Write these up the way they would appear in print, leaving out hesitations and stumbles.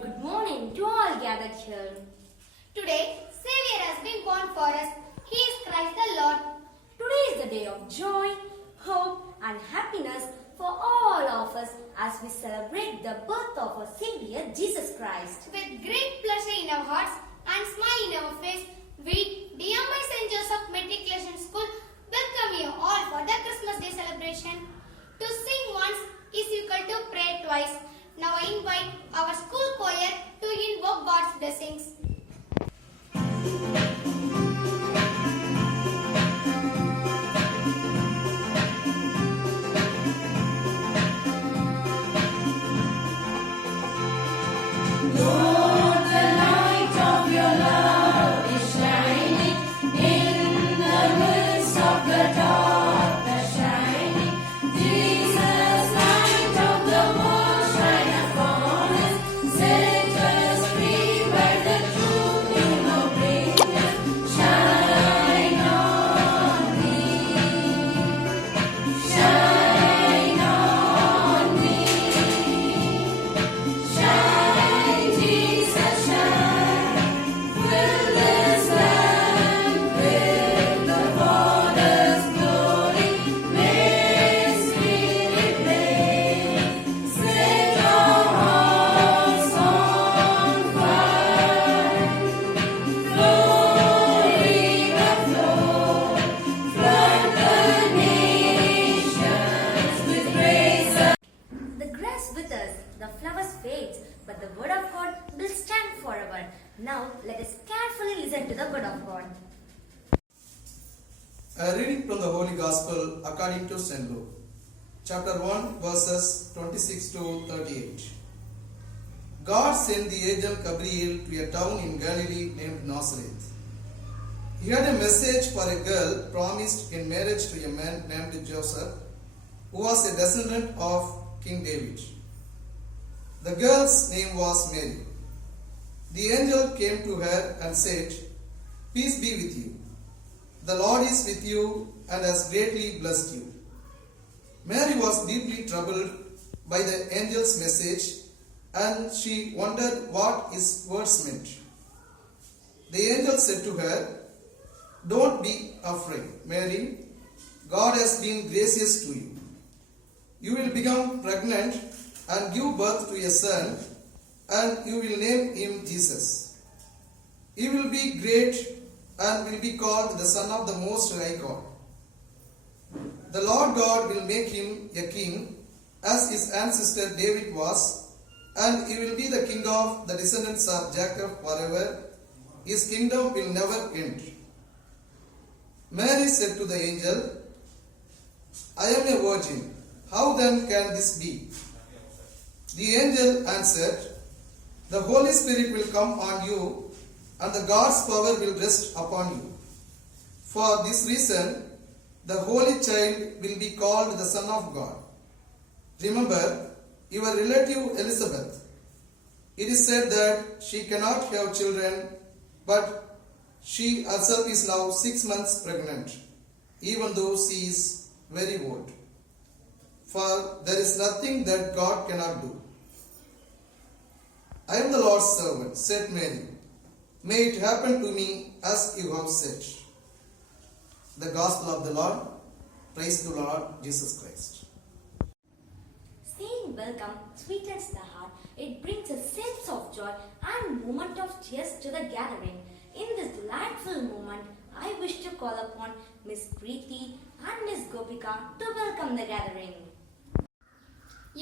good morning to all gathered here. Today, Savior has been born for us. He is Christ the Lord. Today is the day of joy, hope and happiness for all of us as we celebrate the birth of our Savior Jesus Christ. With great pleasure in our hearts and smile in our face, we, DMI St. Joseph Matriculation School, welcome you all for the Christmas Day celebration. To sing once is equal to pray twice. Now I invite our school choir to invoke God's blessings. The flowers fade, but the word of God will stand forever. Now let us carefully listen to the word of God. A reading from the Holy Gospel according to St. Luke, chapter 1, verses 26 to 38. God sent the angel Gabriel to a town in Galilee named Nazareth. He had a message for a girl promised in marriage to a man named Joseph, who was a descendant of King David. The girl's name was Mary. The angel came to her and said, "Peace be with you. The Lord is with you and has greatly blessed you." Mary was deeply troubled by the angel's message and she wondered what his words meant. The angel said to her, "Don't be afraid, Mary. God has been gracious to you. You will become pregnant and give birth to a son, and you will name him Jesus. He will be great and will be called the Son of the Most High God. The Lord God will make him a king, as his ancestor David was, and he will be the king of the descendants of Jacob forever. His kingdom will never end." Mary said to the angel, "I am a virgin. How then can this be?" The angel answered, "The Holy Spirit will come on you, and the God's power will rest upon you. For this reason, the Holy Child will be called the Son of God. Remember your relative Elizabeth. It is said that she cannot have children, but she herself is now 6 months pregnant, even though she is very old. For there is nothing that God cannot do." "I am the Lord's servant," said Mary. "May it happen to me as you have said." The Gospel of the Lord. Praise the Lord Jesus Christ. Saying welcome sweetens the heart. It brings a sense of joy and moment of cheers to the gathering. In this delightful moment, I wish to call upon Miss Preeti and Miss Gopika to welcome the gathering.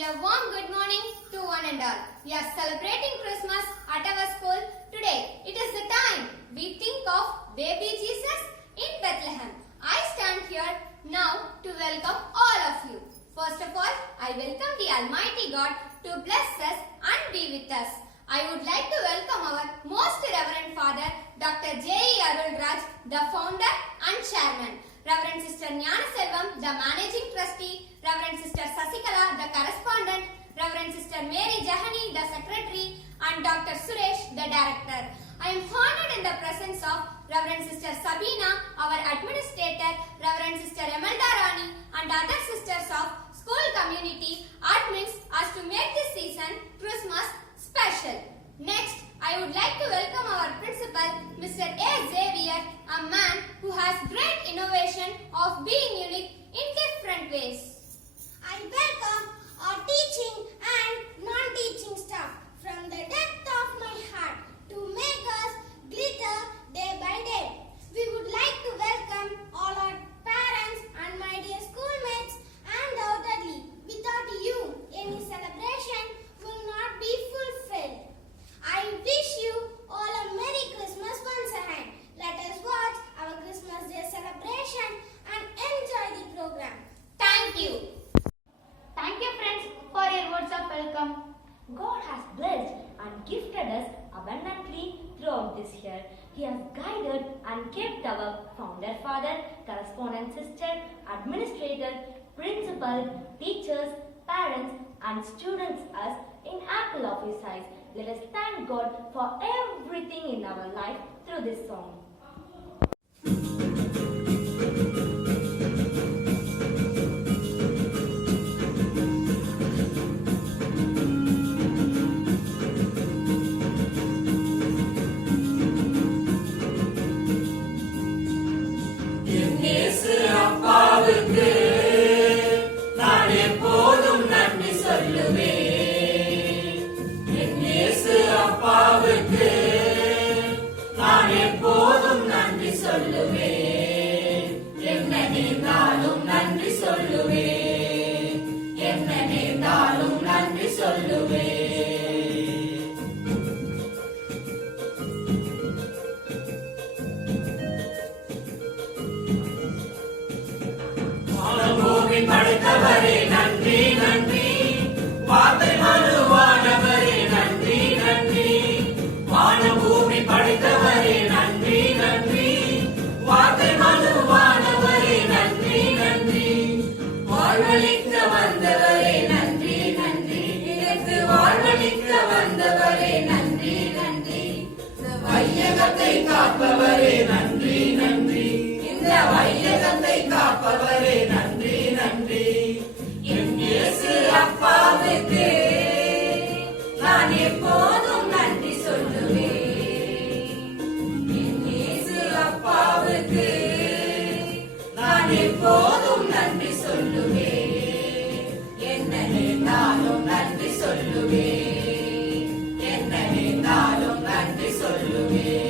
A warm good morning to one and all. We are celebrating Christmas at our school today. It is the time we think of baby Jesus in Bethlehem. I stand here now to welcome all of you. First of all, I welcome the Almighty God to bless us and be with us. I would like to welcome our most reverend father, Dr. J.E. Arulraj, the founder and chairman. Reverend Sister Nyanaselvam, the managing trustee. Reverend Sister Sasikala, the correspondent. Reverend Sister Mary Jahani, the secretary. And Dr. Suresh, the director. I am honored in the presence of Reverend Sister Sabina, our administrator, Reverend Sister Emelda Rani, and other sisters of school community admins as to make this season Christmas special. God has blessed and gifted us abundantly throughout this year. He has guided and kept our founder father, correspondent sister, administrator, principal, teachers, parents, and students us in apple of his eyes. Let us thank God for everything in our life through this song. படைத்தவரே நன்றி நன்றி, வார்த்தை மனுவானவரே நன்றி நன்றி, வானபூமி படைத்தவரே நன்றி நன்றி, வார்த்தை மனுவானவரே நன்றி நன்றி, வாழ்வளிக்க வந்தவரே நன்றி நன்றி, எனக்கு வாழ்வளிக்க வந்தவரே நன்றி நன்றி, வையகத்தை காப்பவரே நன்றி நன்றி, இந்த வையகத்தை காப்பவரே நன்றி நன்றி, என் இயேசு அப்பாவுக்கு நான் எப்போதும் நன்றி சொல்லுவேன், என் இயேசு அப்பாவுக்கு நான் எப்போதும் நன்றி சொல்லுவேன், என்ன நேர்ந்தாலும் நன்றி சொல்லுவேன், என்ன நேர்ந்தாலும் நன்றி சொல்லுவேன்.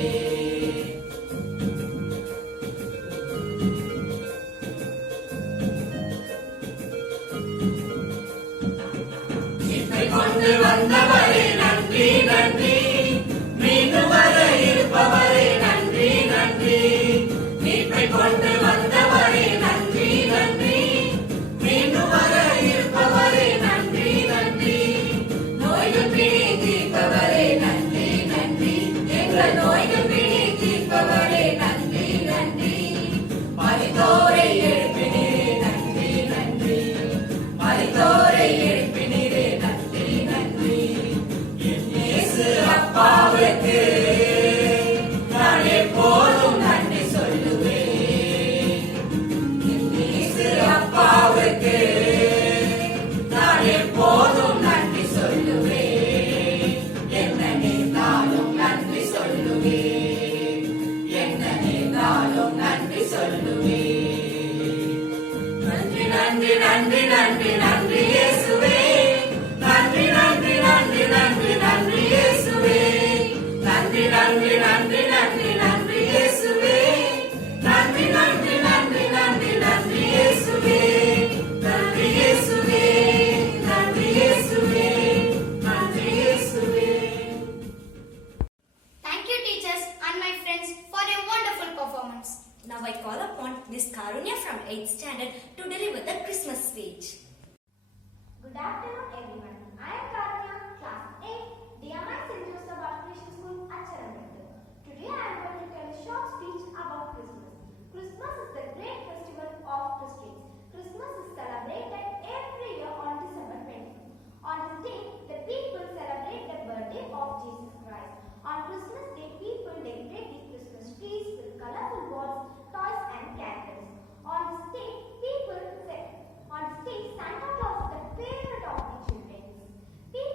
கொண்டு வந்தவரே நன்றி நன்றி, மீண்டும் வர இருப்பவரே நன்றி நன்றி, மீட்பை கொண்டு வந்தவரே நன்றி நன்றி, மீண்டும் வர இருப்பவரே நன்றி நன்றி, நோய்கள் பிணி தீர்ப்பவரே நன்றி நன்றி, எங்கள் நோய்கள் பிணி தீர்ப்பவரே நன்றி நன்றி, மரித்தோரை எழுப்பினீரே நன்றி நன்றி, மரித்தோரை எழுப்பினீரே அப்பாவுக்கு நான் எப்போதும் நன்றி சொல்லுவேன், என் இயேசு அப்பாவுக்கு நான் எப்போதும் நன்றி சொல்லுவேன், என்ன நேர்ந்தாலும் நன்றி சொல்லுவேன், என்ன நேர்ந்தாலும் நன்றி சொல்லுவேன், நன்றி நன்றி நன்றி நன்றி நன்றி இயேசுவே, நன்றி நன்றி நன்றி நன்றி நன்றி இயேசுவே, நன்றி நன்றி நன்றி நன்றி நன்றி இயேசுவே, நன்றி நன்றி நன்றி நன்றி நன்றி இயேசுவே, நன்றி இயேசுவே, நன்றி இயேசுவே, நன்றி இயேசுவே. Thank you teachers and my friends for a wonderful performance. Now I call upon Miss Karunya from 8th standard to deliver the Christmas speech. Good afternoon everyone. I am Karunya, class 8, DMI St. Joseph Archbishop School at Charangattu. Today I am going to tell a short speech about Christmas. Christmas is the great festival of Christians. Christmas is celebrated every year on December 20th. On this day, the people celebrate the birthday of Jesus Christ. On Christmas Day, people decorate the Christmas trees with colorful balls, toys and candles. On this day, Santa Claus is the favorite of the children. People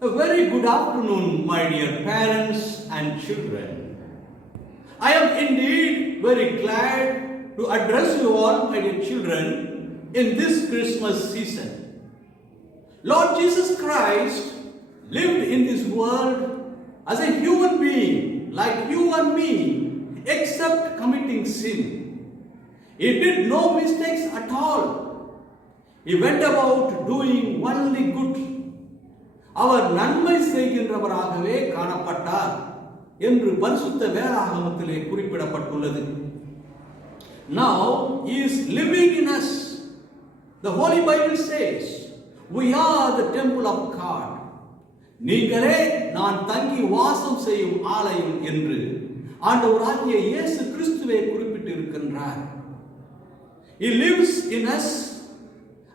A very good afternoon, my dear parents and children. I am indeed very glad to address you all, my dear children, in this Christmas season. Lord Jesus Christ lived in this world as a human being like you and me, except committing sin. He did no mistakes at all. He went about doing only good. அவர் நன்மை செய்கின்றவராகவே காணப்பட்டார் என்று பரிசுத்த வேதாகமத்திலே குறிப்பிடப்பட்டுள்ளது. Now he is living in us. The Holy Bible says, we are the temple of God. நீங்களே நான் தங்கி வாசம் செய்யும் ஆலயம் என்று ஆண்டவராகிய இயேசு கிறிஸ்துவே குறிப்பிட்டிருக்கின்றார். He lives in us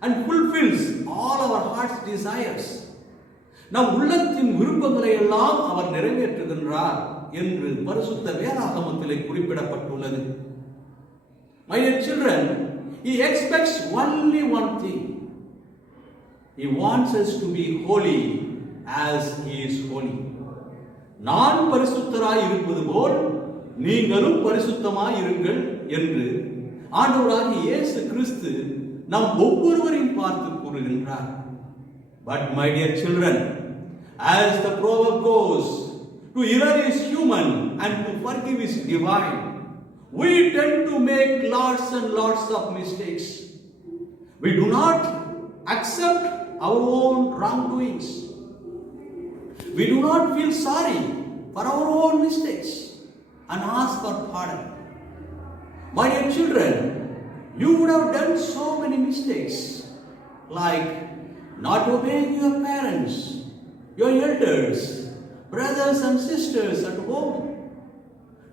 and fulfills all our heart's desires. நம் உள்ளத்தின் விருப்பங்களை எல்லாம் அவர் நிறைவேற்றுகின்றார் என்று பரிசுத்த வேதாகமத்திலே குறிப்பிடப்பட்டுள்ளது. My dear children, he expects only one thing. He wants us to be holy as he is holy. நான் பரிசுத்தராய் இருப்பது போல் நீங்களும் பரிசுத்தமாய் இருங்கள் என்று ஆண்டவராகிய இயேசு கிறிஸ்து நம் ஒவ்வொருவரையும் பார்த்து கூறுகின்றார். But my dear children, as the proverb goes, to err is human and to forgive is divine. We tend to make lots and lots of mistakes. We do not accept our own wrongdoings. We do not feel sorry for our own mistakes and ask for pardon. My dear children, you would have done so many mistakes, like not obeying your parents, your elders, brothers and sisters at home,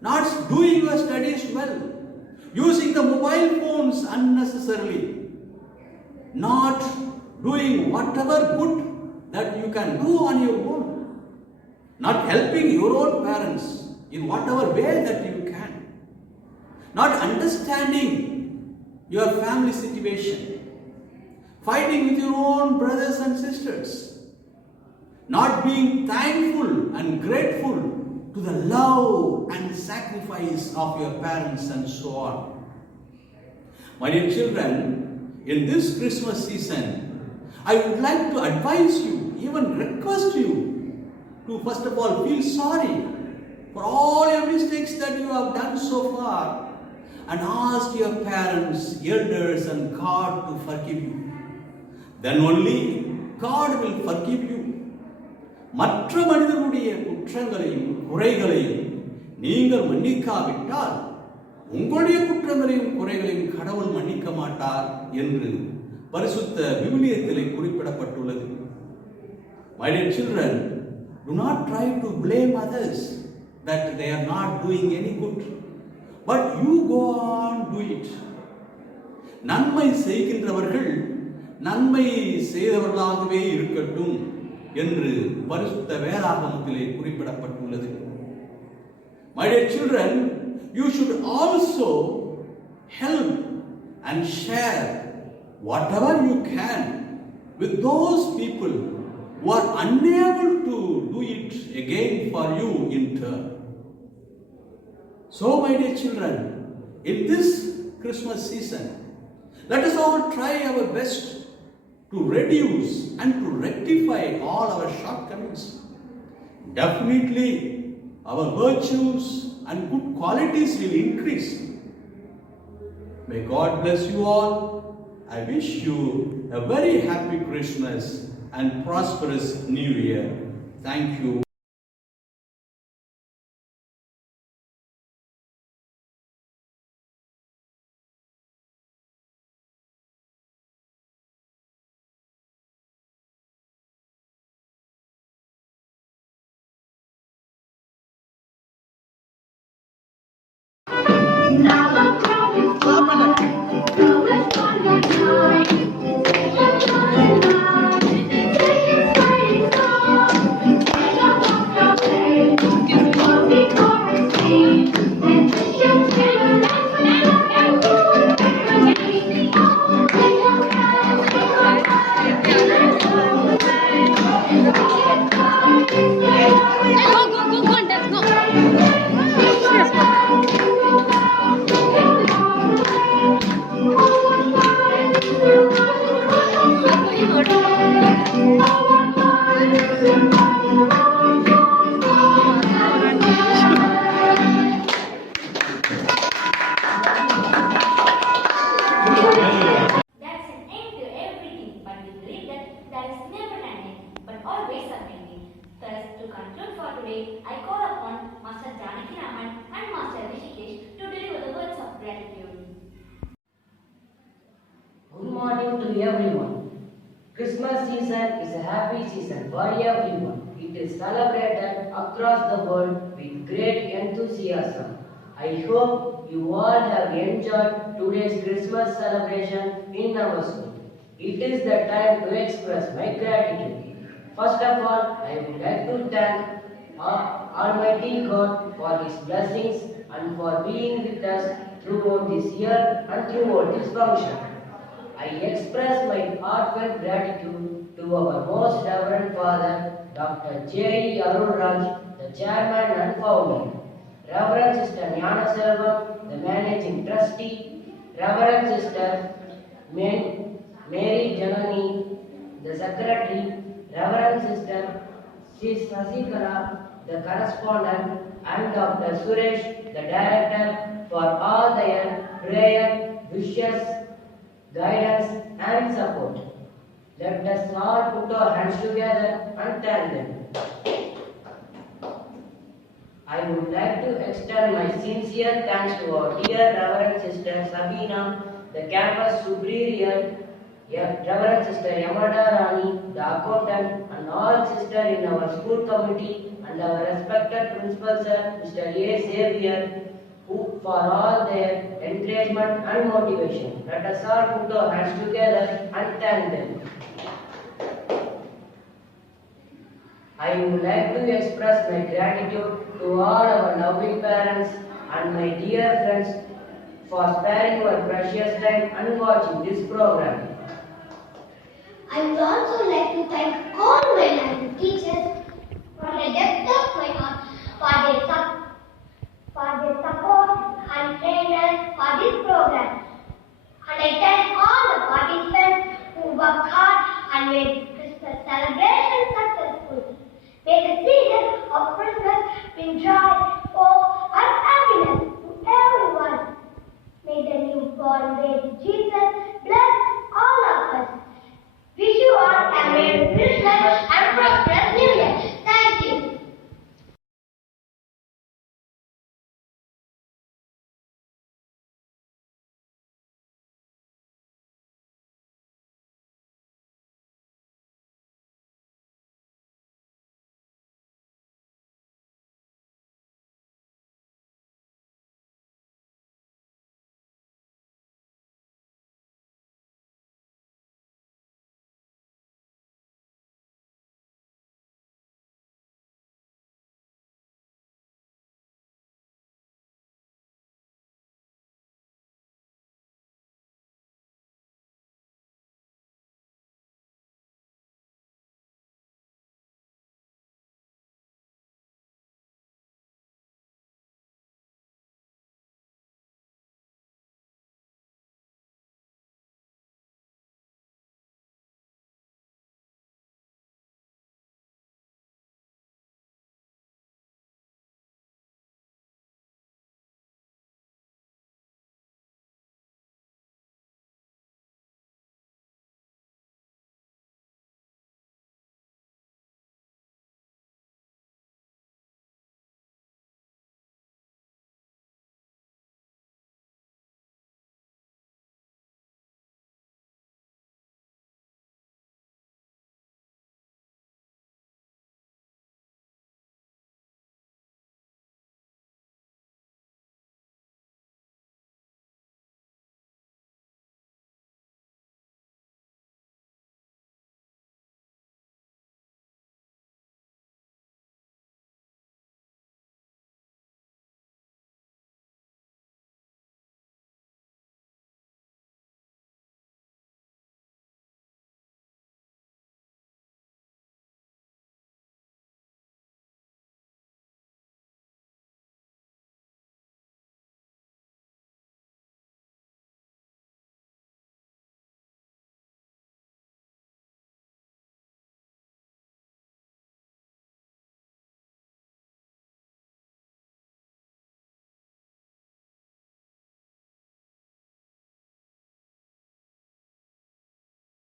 not doing your studies well, using the mobile phones unnecessarily, not doing whatever good that you can do on your own, not helping your own parents in whatever way that you can, not understanding your family situation, fighting with your own brothers and sisters, not being thankful and grateful to the love and sacrifice of your parents and so on. My dear children, in this Christmas season, I would like to advise you, even request you, to first of all feel sorry for all your mistakes that you have done so far and ask your parents, elders and God to forgive you. Then only God will forgive you. மற்ற மனிதனுடைய குற்றங்களையும் குறைகளையும் நீங்கள் மன்னிக்காவிட்டால் உங்களுடைய குற்றங்களையும் குறைகளையும் கடவுள் மன்னிக்க மாட்டார் என்று பரிசுத்த விவிலியத்திலே குறிப்பிடப்பட்டுள்ளது. My dear children, do not try to blame others that they are not doing any good, but you go on do it. நன்மை செய்கின்றவர்கள் நன்மை செய்தவர்களாகவே இருக்கட்டும் என்று பரிசுத்த வேதாகமத்திலே குறிப்பிடப்பட்டுள்ளது. My dear children, you should also help and share whatever you can with those people who are unable to do it again for you in turn. So, my dear children, in this Christmas season, let us all try our best to reduce and to rectify all our shortcomings. Definitely, our virtues and good qualities will increase. May God bless you all. I wish you a very happy Christmas and prosperous New Year. Thank you. Now that is never ending but always amazing. Thus, to conclude for today, I call upon Master Janaki Raman and Master Rishikesh to deliver the words of gratitude. Good morning to everyone. Christmas season is a happy season for everyone. It is celebrated across the world with great enthusiasm. I hope you all have enjoyed today's Christmas celebration in our school. It is the time to express my gratitude. First of all, I would like to thank Almighty God for His blessings and for being with us throughout this year and throughout this function. I express my heartfelt gratitude to our most reverend Father, Dr. J. Arul Raj, the chairman and founder, Reverend Sister Jnana Selvam, the managing trustee, Reverend Sister Mary Janani, the secretary, Reverend Sister Sasikala, the correspondent, and Dr. Suresh, the director, for all their prayer, wishes, guidance and support. Let us all put our hands together and thank them. I would like to extend my sincere thanks to our dear Reverend Sister Sabina, the campus superior, Reverend Sister Yamada Rani, the accountant, and all sisters in our school committee, and our respected principal sir, Mr. A. Xavier, who for all their encouragement and motivation. Let us all put our hands together and thank them. I would like to express my gratitude to all our loving parents and my dear friends for sparing your precious time and watching this program. I would also like to thank all my language teachers from the depth of my heart for their support and trained us for this program. And I thank all the participants who worked hard and made Christmas celebration successful. May the season of Christmas bring joy, hope, and happiness to everyone. May the newborn baby Jesus bless all of us. Wish you all a Merry